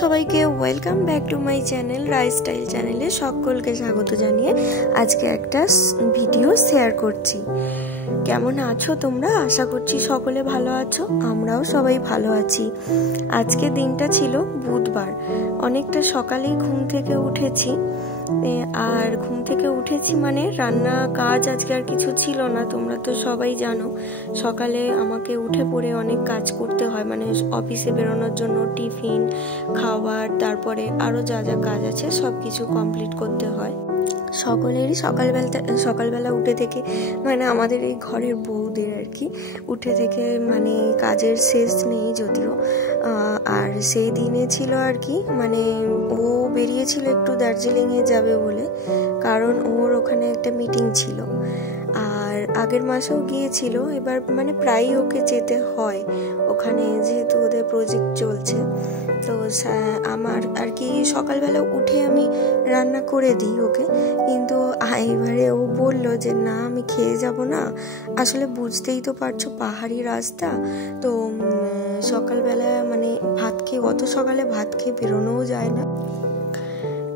সবাইকে welcome back to my channel রাইস্টাইল চ্যানেলে সকলকে স্বাগত জানিয়ে আজকে একটা ভিডিও শেয়ার করছি। কেমন আছো তোমরা? আশা করছি সকলে ভালো আছো, আমরাও সবাই ভালো আছি। আজকে দিনটা ছিল বুধবার, অনেকটা সকালেই ঘুম থেকে উঠেছি। আর ঘুম থেকে উঠেছি মানে রান্না কাজ আজকে আর কিছু ছিল না, তোমরা তো সবাই জানো সকালে আমাকে উঠে পড়ে অনেক কাজ করতে হয়, মানে অফিসে বেরোনোর জন্য টিফিন খাবার, তারপরে আরও যা যা কাজ আছে সব কিছু কমপ্লিট করতে হয়। সকলেরই সকালবেলা উঠে থেকে, মানে আমাদের এই ঘরের বউদের আর কি, উঠে থেকে মানে কাজের শেষ নেই যদিও। আর সেই দিনে ছিল আর কি, মানে ও বেরিয়েছিল একটু দার্জিলিংয়ে যাবে বলে, কারণ ওর ওখানে একটা মিটিং ছিল। আর আগের মাসেও গিয়েছিল, এবার মানে প্রায়ই ওকে যেতে হয় ওখানে, যেহেতু ওদের প্রজেক্ট চলছে। তো আমার আর কি সকালবেলা উঠে আমি রান্না করে দিই ওকে, কিন্তু এবারে ও বললো যে না আমি খেয়ে যাব না। আসলে বুঝতেই তো পারছো পাহাড়ি রাস্তা, তো সকালবেলা মানে ভাত খেয়ে, অত সকালে ভাত খেয়ে বেরোনোও যায় না,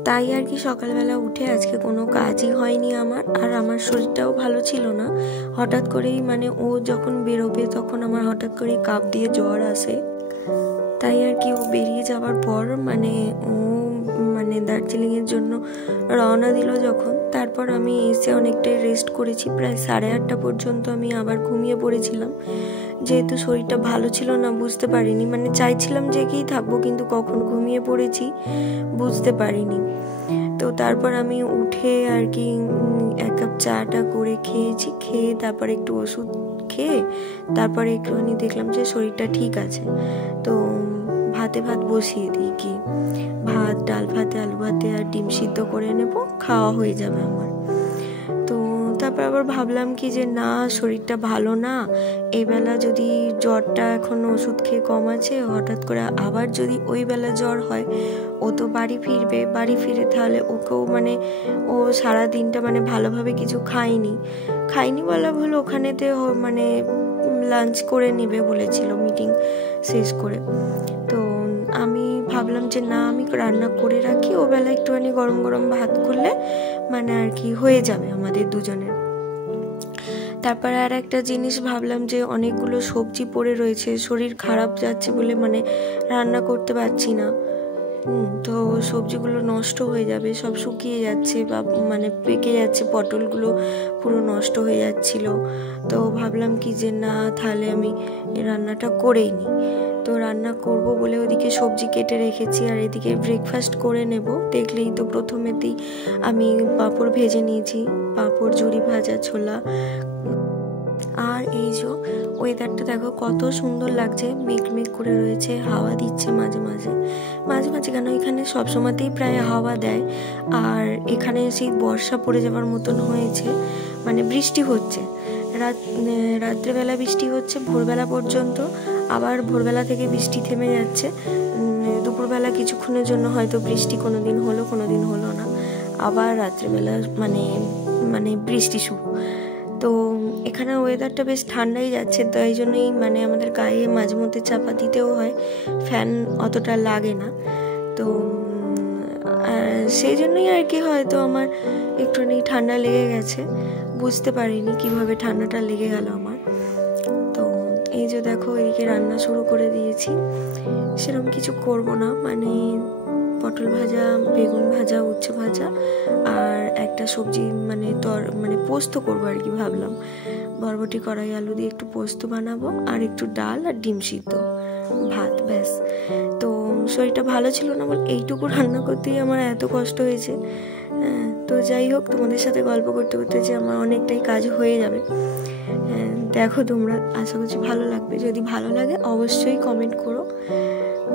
তাই আর কি সকালবেলা উঠে আজকে কোনো কাজই হয়নি আমার। আর আমার শরীরটাও ভালো ছিল না, হঠাৎ করেই মানে ও যখন বেরোবে তখন আমার হঠাৎ করেই কাঁপ দিয়ে জ্বর আসে। তাই আর কি ও বেরিয়ে যাওয়ার পর মানে ও মানে দার্জিলিংয়ের জন্য রওনা দিল যখন, তারপর আমি এসে অনেকটাই রেস্ট করেছি, প্রায় 8:30 পর্যন্ত আমি আবার ঘুমিয়ে পড়েছিলাম। যেহেতু শরীরটা ভালো ছিল না বুঝতে পারিনি, মানে চাইছিলাম জেগেই থাকবো কিন্তু কখন ঘুমিয়ে পড়েছি বুঝতে পারিনি। তো তারপর আমি উঠে আর কি 1 কাপ চাটা করে খেয়েছি, খেয়ে তারপর একটু ওষুধ খেয়ে তারপরে একটুখানি দেখলাম যে শরীরটা ঠিক আছে। তো ভাত বসিয়ে দিই, কি ভাত, ডাল ভাতে, আলু ভাতে আর ডিম সিদ্ধ করে নেব, খাওয়া হয়ে যাবে আমার। তো তারপর আবার ভাবলাম কি যে না, শরীরটা ভালো না, এই বেলা যদি জ্বরটা এখন ওষুধ খেয়ে কম আছে, হঠাৎ করে আবার যদি ওই বেলা জ্বর হয়, ও তো বাড়ি ফিরবে, বাড়ি ফিরে তাহলে ওকেও মানে ও সারা দিনটা মানে ভালোভাবে কিছু খায়নি বলা ভুল, ওখানেতে মানে লাঞ্চ করে নেবে বলেছিল মিটিং শেষ করে। তো আমি ভাবলাম যে না, আমি রান্না করে রাখি, ও বেলা একটুখানি গরম গরম ভাত করলে মানে আর কি হয়ে যাবে আমাদের দুজনের। তারপরে আর একটা জিনিস ভাবলাম যে অনেকগুলো সবজি পড়ে রয়েছে, শরীর খারাপ যাচ্ছে বলে মানে রান্না করতে পারছি না। তো সবজিগুলো নষ্ট হয়ে যাবে, সব শুকিয়ে যাচ্ছে বা মানে পেকে যাচ্ছে, পটলগুলো পুরো নষ্ট হয়ে যাচ্ছিল। তো ভাবলাম কি যে না, তাহলে আমি রান্নাটা করেই নিই। তো রান্না করব বলে ওদিকে সবজি কেটে রেখেছি, আর এদিকে ব্রেকফাস্ট করে নেব। দেখলেই তো প্রথমেতেই আমি পাঁপড় ভেজে নিয়েছি, পাঁপড়, ঝুরি ভাজা, ছোলা। আর এই যে ওয়েদারটা দেখো কত সুন্দর লাগছে, মেঘ করে রয়েছে, হাওয়া দিচ্ছে মাঝে মাঝে কেন, এখানে সবসময়তেই প্রায় হাওয়া দেয়। আর এখানে সেই বর্ষা পড়ে যাওয়ার মতন হয়েছে, মানে বৃষ্টি হচ্ছে, রাত্রেবেলা বৃষ্টি হচ্ছে ভোরবেলা পর্যন্ত, আবার ভোরবেলা থেকে বৃষ্টি থেমে যাচ্ছে, দুপুরবেলা কিছুক্ষণের জন্য হয়তো বৃষ্টি কোনোদিন হলো না, আবার রাত্রেবেলা মানে বৃষ্টি শুরু। তো এখানে ওয়েদারটা বেশ ঠান্ডাই যাচ্ছে, তাই জন্যই মানে আমাদের গায়ে মাঝে মধ্যে চাপা দিতেও হয়, ফ্যান অতটা লাগে না। তো সেই জন্যই আর কি হয়তো আমার একটুখানি ঠান্ডা লেগে গেছে, বুঝতে পারিনি কিভাবে ঠান্ডাটা লেগে গেল আমার। তো এই যে দেখো এদিকে রান্না শুরু করে দিয়েছি, সেরকম কিছু করব না, মানে পটল ভাজা, বেগুন ভাজা, উচ্ছে ভাজা আর একটা সবজি মানে পোস্ত করবো আর কি, ভাবলাম বরবটি, কড়াই আলু দিয়ে একটু পোস্ত বানাবো, আর একটু ডাল আর ডিম সিদ্ধ, ভাত, ব্যাস। তো শরীরটা ভালো ছিল না বলে এইটুকু রান্না করতেই আমার এত কষ্ট হয়েছে। তো যাই হোক, তোমাদের সাথে গল্প করতে করতে যে আমার অনেকটাই কাজ হয়ে যাবে। দেখো তোমরা, আশা করছি ভালো লাগবে, যদি ভালো লাগে অবশ্যই কমেন্ট করো,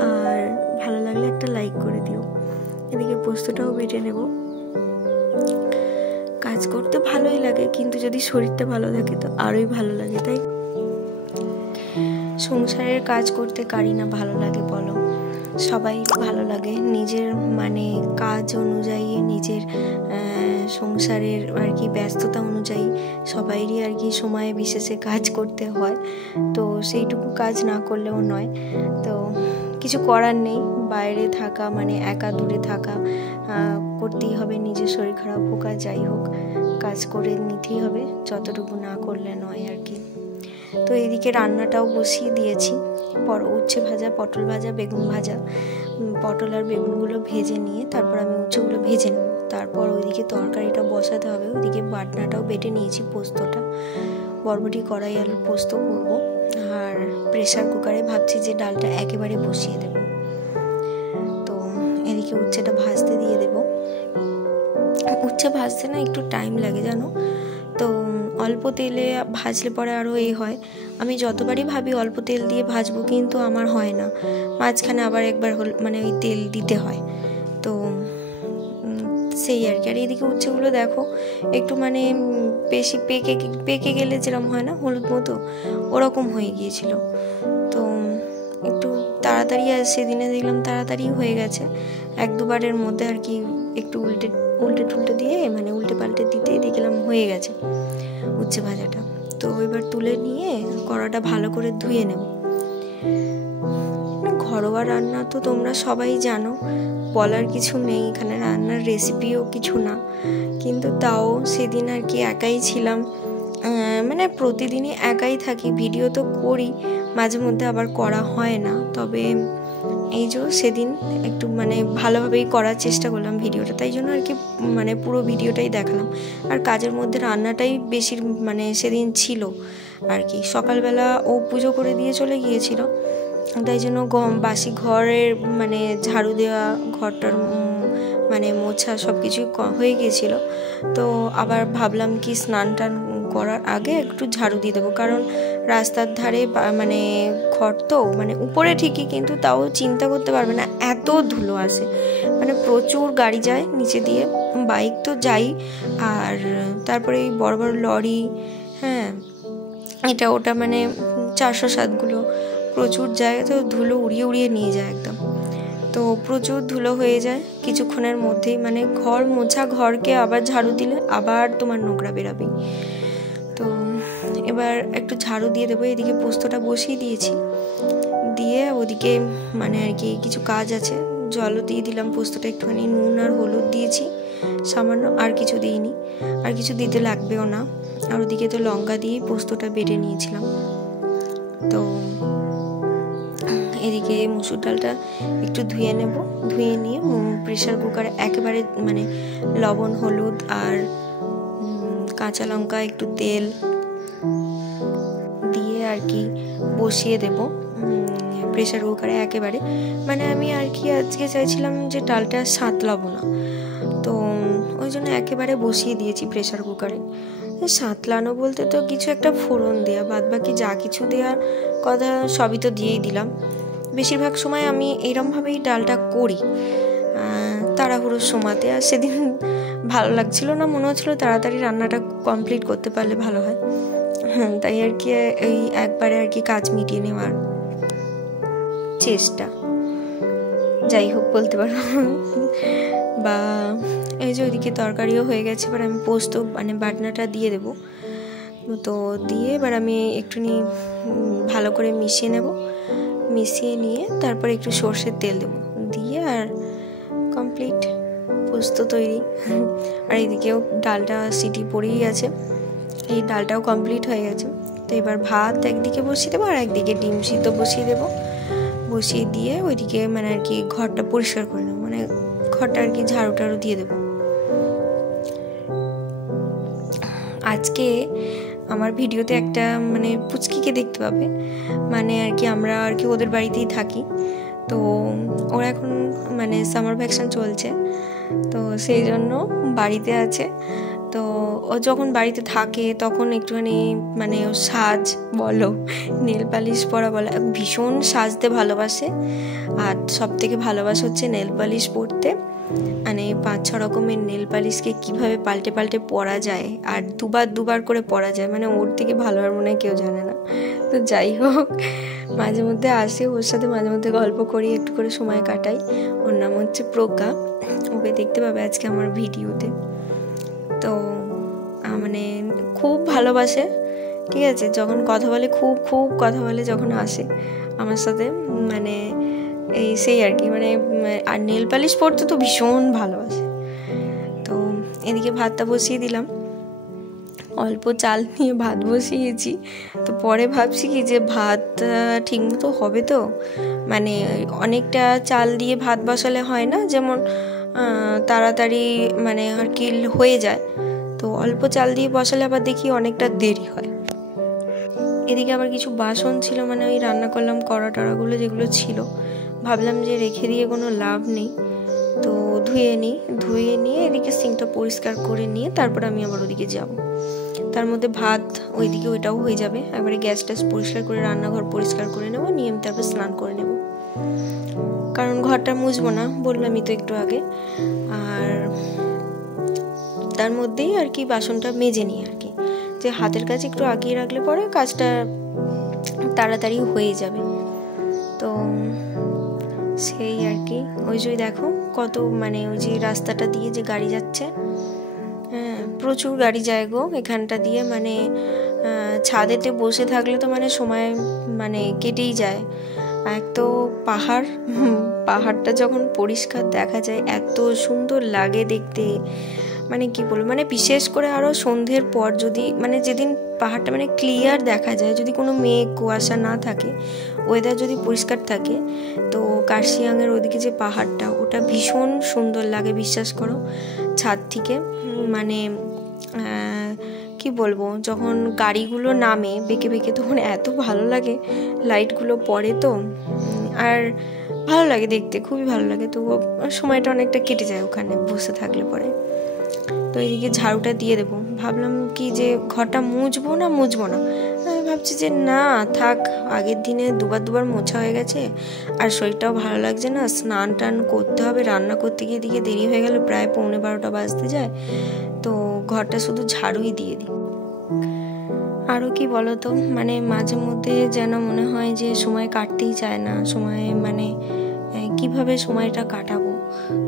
আর ভালো লাগলে একটা লাইক করে দিও। এদিকে পোস্তটাও বেটে নেব। কাজ করতে ভালোই লাগে, কিন্তু যদি শরীরটা ভালো থাকে তো আরোই ভালো লাগে, তাই সংসারের কাজ করতে কারি না ভালো লাগে বলো? সবাই ভালো লাগে, নিজের মানে কাজ অনুযায়ী, নিজের সংসারের আর কি ব্যস্ততা অনুযায়ী সবাইরই আর কি সময়ে বিশেষে কাজ করতে হয়, তো সেইটুকু কাজ না করলেও নয়। তো কিছু করার নেই, বাইরে থাকা মানে একা দূরে থাকা, করতেই হবে, নিজের শরীর খারাপ হোক আর যাই হোক কাজ করে নিতেই হবে, যতটুকু না করলে নয় আর কি। তো এদিকে রান্নাটাও বসিয়ে দিয়েছি, উচ্ছে ভাজা, পটল ভাজা, বেগুন ভাজা, পটল আর বেগুনগুলো ভেজে নিয়ে তারপর আমি উচ্ছেগুলো ভেজে নেব, তারপর ওইদিকে তরকারিটা বসাতে হবে। ওইদিকে বাটনাটাও বেটে নিয়েছি, পোস্তটা, বরবটি কড়াই আলুর পোস্ত করব। আর প্রেসার কুকারে ভাবছি যে ডালটা একেবারে বসিয়ে দেব। তো এদিকে উচ্ছেটা ভাজতে দিয়ে দেব। উচ্ছে ভাজতে না একটু টাইম লাগে জানো তো, অল্প তেলে ভাজলে পরে আরও হয়, আমি যতবারই ভাবি অল্প তেল দিয়ে ভাজবো কিন্তু আমার হয় না, মাঝখানে আবার একবার মানে ওই তেল দিতে হয়। তো সেই আর কি। আর এদিকে উচ্ছেগুলো দেখো একটু মানে বেশি পেকে গেলে যেরকম হয় না হলুদ মতো, ওরকম হয়ে গিয়েছিল। তো একটু তাড়াতাড়ি সেদিনে দেখলাম তাড়াতাড়ি হয়ে গেছে, 1-2বারের মধ্যে আর কি, একটু উল্টে দিয়ে মানে উল্টে পাল্টে দিতেই দেখলাম হয়ে গেছে উচ্ছে ভাজাটা। তো এবার তুলে নিয়ে কড়াটা ভালো করে ধুয়ে নেব। ঘরোয়া রান্না তো তোমরা সবাই জানো, বলার কিছু নেই, এখানে রান্নার রেসিপিও কিছু না, কিন্তু তাও সেদিন আর কি একাই ছিলাম, মানে প্রতিদিনই একাই থাকি, ভিডিও তো করি মাঝে মধ্যে, আবার করা হয় না। তবে এই যে সেদিন একটু মানে ভালোভাবেই করার চেষ্টা করলাম ভিডিওটা, তাই জন্য আর কি মানে পুরো ভিডিওটাই দেখালাম। আর কাজের মধ্যে রান্নাটাই বেশি মানে সেদিন ছিল আর কি। সকালবেলা ও পুজো করে দিয়ে চলে গিয়েছিল, তাই জন্য বাসি ঘরের মানে ঝাড়ু দেওয়া, ঘরটার মানে মোছা সব কিছুই হয়ে গিয়েছিল। তো আবার ভাবলাম কি স্নান টান করার আগে একটু ঝাড়ু দিয়ে দেবো, কারণ রাস্তার ধারে মানে ঘর তো মানে উপরে ঠিকই, কিন্তু তাও চিন্তা করতে পারবে না এত ধুলো আসে, মানে প্রচুর গাড়ি যায় নিচে দিয়ে, বাইক তো যাই, আর তারপরে এই বড় বড় লরি, হ্যাঁ এটা ওটা মানে 407গুলো, প্রচুর জায়গায় তো ধুলো উড়িয়ে নিয়ে যায় একদম। তো প্রচুর ধুলো হয়ে যায় কিছুক্ষণের মধ্যেই, মানে ঘর মোছা ঘরকে আবার ঝাড়ু দিলে আবার তোমার নোংরা বেরাবেই। তো এবার একটু ঝাড়ু দিয়ে দেবো। এদিকে পোস্তটা বসিয়ে দিয়েছি, দিয়ে ওদিকে মানে আর কি কিছু কাজ আছে, জলও দিয়ে দিলাম, পোস্তটা একটুখানি নুন আর হলুদ দিয়েছি সামান্য, আর কিছু দিইনি, আর কিছু দিতে লাগবেও না। আর ওদিকে তো লঙ্কা দিয়েই পোস্তটা বেটে নিয়েছিলাম। তো এদিকে মুসুর ডালটা একটু ধুয়ে নেব, ধুয়ে নিয়ে প্রেসার কুকারে একেবারে মানে লবণ, হলুদ আর কাঁচা লঙ্কা, একটু তেল দিয়ে আর কি বসিয়ে দেব প্রেসার কুকারে একেবারে। মানে আমি আর কি আজকে চাইছিলাম যে ডালটা সাঁতলাবো না, তো ওই জন্য একেবারে বসিয়ে দিয়েছি প্রেসার কুকারে। সাঁতলানো বলতে তো কিছু একটা ফোড়ন দেওয়া, বাদ বাকি যা কিছু দেওয়ার কথা সবই তো দিয়েই দিলাম। বেশিরভাগ সময় আমি এইরমভাবেই ডালটা করি তাড়াহুড়োর সময়তে। আর সেদিন ভালো লাগছিল না, মনে হচ্ছিলো তাড়াতাড়ি রান্নাটা কমপ্লিট করতে পারলে ভালো হয়, তাই আর কি এই একবারে আর কি কাজ মিটিয়ে নেওয়ার চেষ্টা, যাই হোক বলতে পারো। বা এই যে ওইদিকে তরকারিও হয়ে গেছে, এবার আমি পোস্ত মানে বাটনাটা দিয়ে দেবো। তো দিয়ে এবার আমি একটুখানি ভালো করে মিশিয়ে নেব, মিশিয়ে নিয়ে তারপর একটু সর্ষের তেল দেবো, দিয়ে আর কমপ্লিট পোস্ত তৈরি। আর এইদিকেও ডালটা সিটি পড়েই আছে, এই ডালটাও কমপ্লিট হয়ে গেছে। তো এবার ভাত একদিকে বসিয়ে দেবো, আর একদিকে ডিম সিদ্ধ বসিয়ে দেবো, বসিয়ে দিয়ে ওইদিকে মানে আর কি ঘরটা পরিষ্কার করে নেবো, মানে ঘরটা আর কি ঝাড়ু টাড়ু দিয়ে দেবো। আজকে আমার ভিডিওতে একটা মানে পুচকিকে দেখতে পাবে, মানে আর কি আমরা আর কি ওদের বাড়িতেই থাকি, তো ওরা এখন মানে সামার ভ্যাকেশন চলছে, তো সেই জন্য বাড়িতে আছে। তো ও যখন বাড়িতে থাকে তখন একটুখানি মানে সাজ বলো, নেল পালিশ পরা বলো, ভীষণ সাজতে ভালোবাসে। আর সব থেকে ভালোবাসে হচ্ছে নেল পালিশ পরতে, মানে 5-6 রকমের নেল পালিশকে কীভাবে পাল্টে পরা যায়, আর দুবার করে পরা যায়, মানে ওর থেকে ভালো আর মনে হয় কেউ জানে না। তো যাই হোক, মাঝে মধ্যে আসে, ওর সাথে মাঝে মধ্যে গল্প করি, একটু করে সময় কাটাই। ওর নাম হচ্ছে প্রজ্ঞা, ওকে দেখতে পাবে আজকে আমার ভিডিওতে। তো মানে খুব ভালোবাসে, ঠিক আছে, যখন কথা বলে খুব কথা বলে, যখন আসে আমার সাথে মানে এই সেই আর কি, মানে আর নেল পালিশ পরতে তো ভীষণ ভালোবাসে। তো এদিকে ভাতটা বসিয়ে দিলাম, অল্প চাল নিয়ে ভাত বসিয়েছি। তো পরে ভাবছি কি যে ভাত ঠিকমতো হবে তো, মানে অনেকটা চাল দিয়ে ভাত বসালে হয় না, যেমন তাড়াতাড়ি মানে আর কি হয়ে যায়। তো অল্প চাল দিয়ে বসালে আবার দেখি অনেকটা দেরি হয়। এদিকে আবার কিছু বাসন ছিল, মানে ওই রান্না করলাম কড়া টড়াগুলো যেগুলো ছিল, ভাবলাম যে রেখে দিয়ে কোনো লাভ নেই, তো ধুয়ে নিয়ে এদিকে সিঙ্কটা পরিষ্কার করে নিয়ে তারপর আমি আবার ওদিকে যাব। তার মধ্যে ভাত ওইদিকে ওইটাও হয়ে যাবে। একবারে গ্যাস ট্যাস পরিষ্কার করে রান্নাঘর পরিষ্কার করে নেবো, নিয়ে আমি তারপর স্নান করে নেব, কারণ ঘরটা মুছবো না, বললামই তো একটু আগে। আর তার মধ্যেই আর কি বাসনটা মেজে নিই আর কি, যে হাতের কাছে একটু আগিয়ে রাখলে পরে কাজটা তাড়াতাড়ি হয়ে যাবে। তো সেই আর কি, ওই যে দেখো কত, মানে ওই যে রাস্তাটা দিয়ে যে গাড়ি যাচ্ছে, হ্যাঁ প্রচুর গাড়ি যায় গো এখানটা দিয়ে, মানে ছাদেতে বসে থাকলে তো মানে সময় মানে কেটেই যায়। এক তো পাহাড়টা যখন পরিষ্কার দেখা যায় এত সুন্দর লাগে দেখতে, মানে কি বলবো, মানে বিশেষ করে আরও সন্ধ্যের পর যদি, মানে যেদিন পাহাড়টা মানে ক্লিয়ার দেখা যায়, যদি কোনো মেঘ কুয়াশা না থাকে, ওয়েদার যদি পরিষ্কার থাকে, তো কার্শিয়াংয়ের ওদিকে যে পাহাড়টা ওটা ভীষণ সুন্দর লাগে, বিশ্বাস করো ছাদ থেকে। মানে কি বলবো, যখন গাড়িগুলো নামে বেঁকে বেঁকে তখন এত ভালো লাগে, লাইটগুলো পড়ে তো, আর ভালো লাগে দেখতে, খুবই ভালো লাগে। তো সময়টা অনেকটা কেটে যায় ওখানে বসে থাকলে পরে। তো এদিকে ঝাড়ুটা দিয়ে দেবো, ভাবলাম কি যে ঘরটা মুছবো না, আমি ভাবছি যে না থাক, আগের দিনে দুবার মোছা হয়ে গেছে, আর শরীরটাও ভালো লাগছে না, স্নান টান করতে হবে, রান্না করতে গিয়ে দিকে দেরি হয়ে গেল, প্রায় 11:30 বাজতে যায়। তো ঘরটা শুধু ঝাড়ুই দিয়ে দিই। আরও কি বলতো, মানে মাঝে মধ্যে যেন মনে হয় যে সময় কাটতেই চায় না, সময় মানে কিভাবে সময়টা কাটাবো,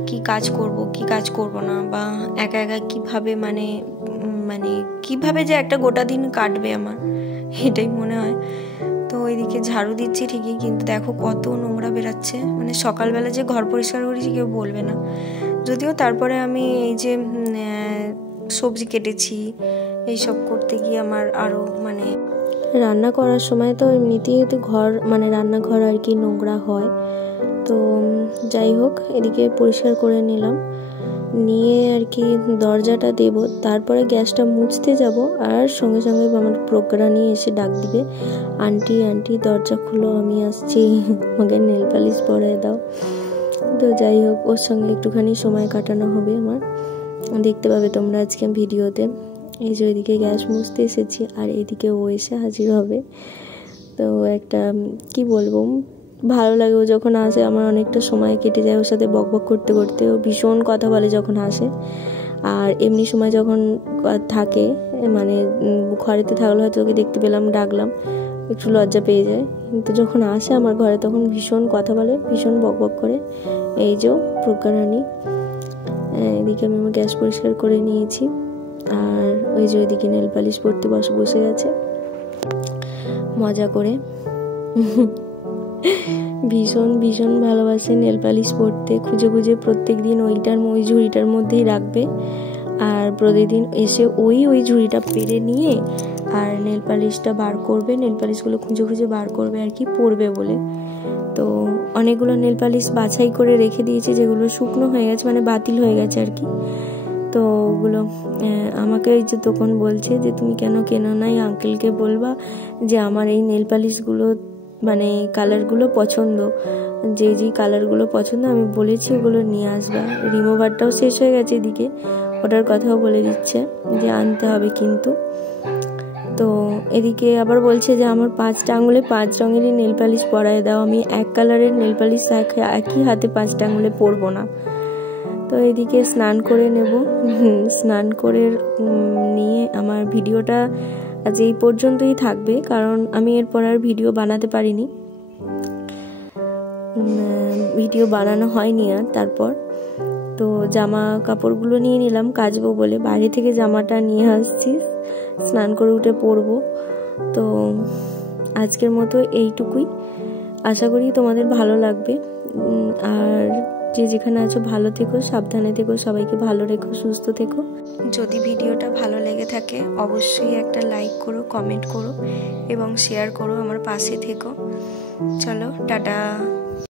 কি কাজ করব কি কাজ করব না, বা একা একা কিভাবে মানে কিভাবে যে একটা গোটা দিন কাটবে আমার, এটাই মনে হয়। তো ওইদিকে ঝাড়ু দিচ্ছি ঠিকই, কিন্তু দেখো কত নোংরা বেরাচ্ছে, মানে সকালবেলা যে ঘর পরিষ্কার করেছি কেউ বলবে না। যদিও তারপরে আমি এই যে সবজি কেটেছি, এইসব করতে গিয়ে আমার আরও মানে রান্না করার সময় তো এমনিতেই তো ঘর মানে রান্নাঘর আর কি নোংরা হয়। তো যাই হোক, এদিকে পরিষ্কার করে নিলাম, নিয়ে আর কি দরজাটা দেব, তারপরে গ্যাসটা মুছতে যাব, আর সঙ্গে সঙ্গে আমার প্রজ্ঞারানী এসে ডাক দিবে, আন্টি দরজা খুলো, আমি আসছি, আমাকে নেল পালিশ পরায় দাও। তো যাই হোক, ওর সঙ্গে একটুখানি সময় কাটানো হবে আমার, দেখতে পাবে তোমরা আজকে ভিডিওতে। এই যে ওইদিকে গ্যাস মুছতে এসেছি, আর এদিকে ও এসে হাজির হবে। তো একটা কি বলবো, ভালো লাগে, ও যখন আসে আমার অনেকটা সময় কেটে যায় ওর সাথে বকবক করতে করতে। ও ভীষণ কথা বলে যখন আসে, আর এমনি সময় যখন থাকে, মানে ঘরেতে থাকলে হয়তো ওকে দেখতে পেলাম, ডাকলাম, একটু লজ্জা পেয়ে যায়, কিন্তু যখন আসে আমার ঘরে তখন ভীষণ কথা বলে, ভীষণ বকবক করে। এই যে প্রজ্ঞারানী, এদিকে আমি আমার গ্যাস পরিষ্কার করে নিয়েছি, আর ওই যে ওইদিকে নেল পালিশ পরতে বসে গেছে মজা করে। ভীষণ ভালোবাসে নেল পালিশ পরতে, খুঁজে প্রত্যেক দিন ওই ঝুড়িটার মধ্যেই রাখবে, আর প্রতিদিন এসে ওই ঝুড়িটা পেরে নিয়ে আর নেল পালিশটা বার করবে, নেল পালিশগুলো খুঁজে বার করবে আর কি, পরবে বলে। তো অনেকগুলো নেল পালিশ বাছাই করে রেখে দিয়েছে, যেগুলো শুকনো হয়ে গেছে, মানে বাতিল হয়ে গেছে আর কি। তো ওগুলো আমাকে ওই যে তখন বলছে যে তুমি কেন কেনো নাই, আঙ্কেলকে বলবা যে আমার এই নেল পালিশগুলো মানে কালারগুলো পছন্দ, যে কালারগুলো পছন্দ আমি বলেছি ওগুলো নিয়ে আসবা। রিমুভারটাও শেষ হয়ে গেছে এদিকে, ওটার কথাও বলে দিচ্ছে যে আনতে হবে কিন্তু। তো এদিকে আবার বলছে যে আমার 5টা আঙুলে 5 রঙেরই নেল পালিশ পরায় দাও, আমি এক কালারের নেল পালিশ একই হাতে 5টা আঙুলে পরবো না। তো এদিকে স্নান করে নেব, স্নান করে নিয়ে আমার ভিডিওটা আজ এই পর্যন্তই থাকবে, কারণ আমি এরপর আর ভিডিও বানাতে পারিনি, ভিডিও বানানো হয়নি আর। তারপর তো জামা কাপড়গুলো নিয়ে নিলাম কাচবো বলে, বাইরে থেকে জামাটা নিয়ে আসছি, স্নান করে উঠে পরবো। তো আজকের মতো এইটুকুই, আশা করি তোমাদের ভালো লাগবে। আর যে যেখানে আছো ভালো থেকো, সাবধানে থেকো, সবাইকে ভালো রেখো, সুস্থ থেকো। যদি ভিডিওটা ভালো লেগে থাকে অবশ্যই একটা লাইক করো, কমেন্ট করো এবং শেয়ার করো, আমার পাশে থেকো। চলো টাটা।